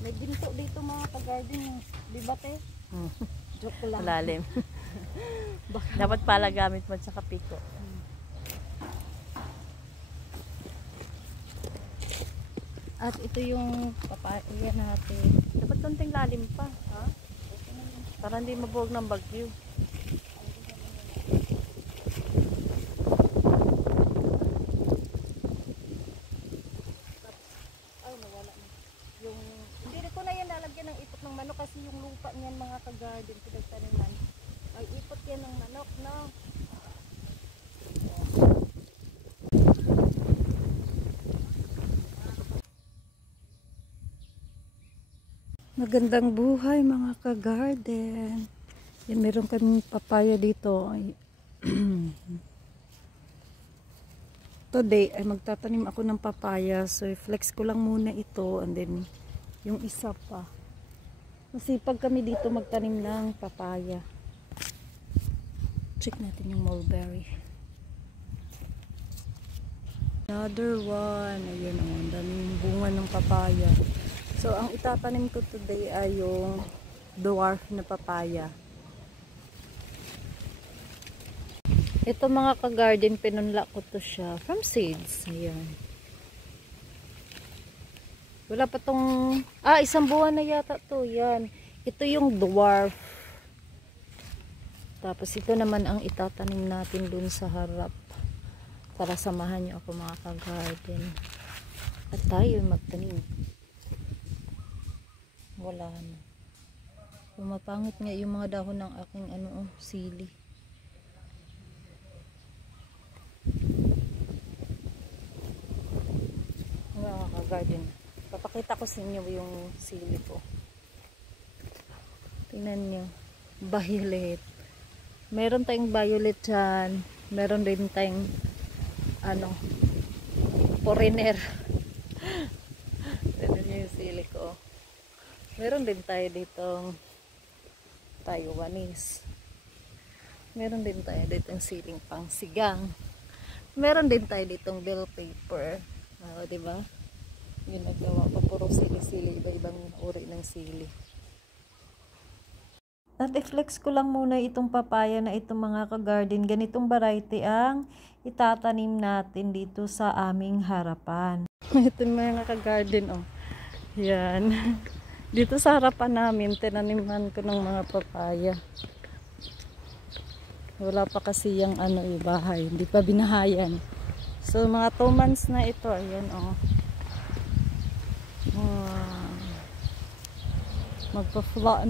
May ginto dito mga ka-garden. Di ba te? Joke lang. Malalim. Dapat pala gamit mo sa piko. At ito yung papaya natin. Dapat konting lalim pa. Ha? Para hindi mabuwag ng bagyo. Hindi ko na yan lalagyan ng ipot ng manok kasi yung lupa niyan mga ka-garden pinagtaniman ay ipot yan ng manok, no? Magandang buhay mga ka-garden. Yan, meron kaming papaya dito. Today ay magtatanim ako ng papaya. So i-flex ko lang muna ito and then yung isa pa. Masipag kami dito magtanim ng papaya. Check natin yung mulberry. Another one. Ayan o, ang daming bunga ng papaya. So ang itatanim ko today ay yung dwarf na papaya. Ito mga ka-garden, pinunla ko to siya from seeds. Ayan. Wala pa tong... isang buwan na yata to. Yan. Ito yung dwarf. Tapos ito naman ang itatanim natin dun sa harap. Para samahan nyo ako mga ka-garden. At tayo magtanim. Wala na. Pumapangit nga yung mga dahon ng aking sili. Mga ka-garden. Papakita ko sa inyo yung sili ko. Tingnan nyo. Violet. Meron tayong violet dyan. Meron din tayong foreigner. Tingnan nyo yung sili ko. Meron din tayo ditong Taiwanese. Meron din tayo ditong siling pangsigang. Meron din tayo ditong bell pepper. Diba? Yun naggawa pa puro sili-sili, iba-ibang uri ng sili. At i-flex ko lang muna itong papaya na itong mga ka-garden. Ganitong variety ang itatanim natin dito sa aming harapan. Ito mga ka-garden, oh. Yan. Dito sa harapan namin, tinaniman ko ng mga papaya. Wala pa kasi yung bahay. Hindi pa binahayan. So, mga 2 months na ito. Ayan, oh.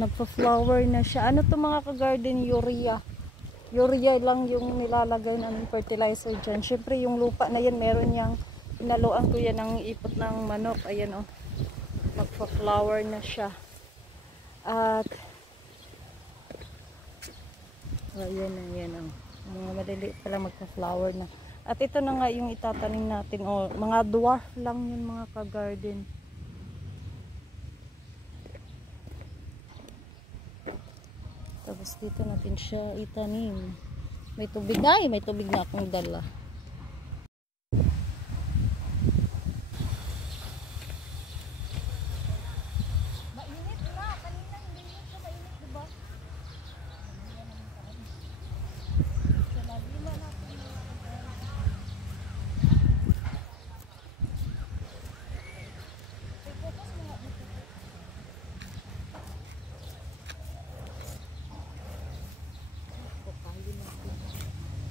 Nagpa-flower na siya. Ano to mga ka-garden? Urea. Urea lang yung nilalagay namin fertilizer dyan. Siyempre, yung lupa na yan, meron yang inaluan ko yan ng ipot ng manok. Ayan, oh. Magpa-flower na siya. At ayan ang mga maliliit pa lang magpa-flower na. At ito na nga yung itatanim natin, mga dwarf lang yun mga ka-garden. Tapos dito natin siya itanim. May tubig na akong dala.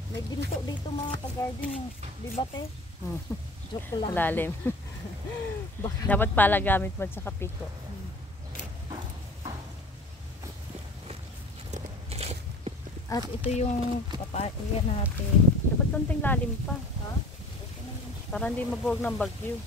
May ginto dito mga ka-garden. Di ba te? Joke lang. Malalim. Dapat pala gamit mo sa piko. At ito yung papaya natin. Dapat konting lalim pa. Ha? Para hindi mabuwag ng bagyo.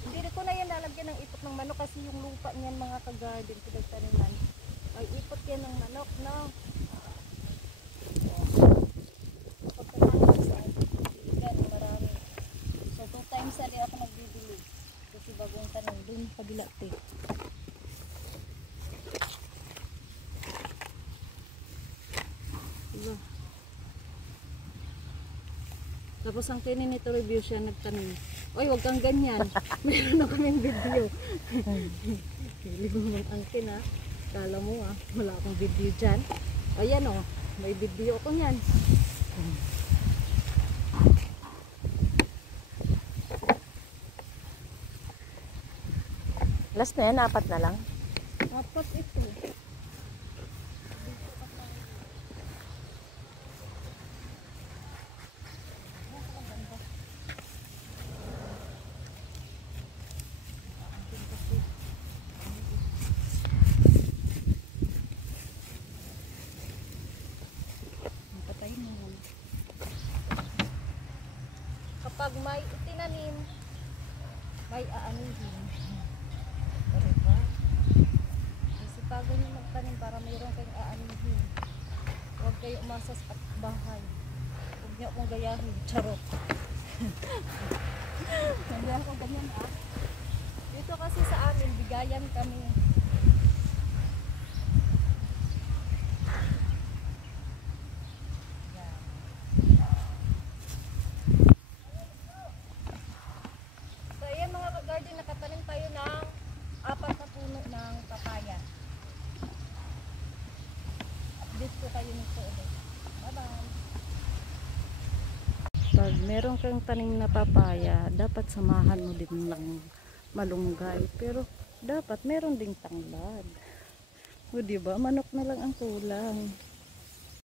Hindi ko na yan lalagyan ng ipot ng manok kasi yung lupa niyan mga ka-garden pinagtaniman ay ipot yan ng manok, no? Marami. So 2 times a day ako nagbibili kasi bagong tanim dun kabila te. Diba? Tapos ang kininito review siya nagtanong, oy, wag kang ganyan. Meron na kaming video. Hilig mo mag-angkin ha. Kala mo wala akong video dyan. Ayan may video ako yan. Last na yan, 4 na lang. Apat ito. Kapag may itinanim, may aanihin. Diba? Isipago nyo magtanim para mayroon kayong aanihin. Huwag kayo umasa sa bahay. Huwag nyo akong gayahin. Charot. Hindi ako ganyan Dito kasi sa amin, bigayan kami. Nakatanim tayo ng 4 na puno ng papaya. Update ko kayo nito ulit. Bye-bye! Pag meron kang tanim na papaya, dapat samahan mo din ng malunggay. Pero dapat meron ding tanglad. O diba? Manok na lang ang kulang.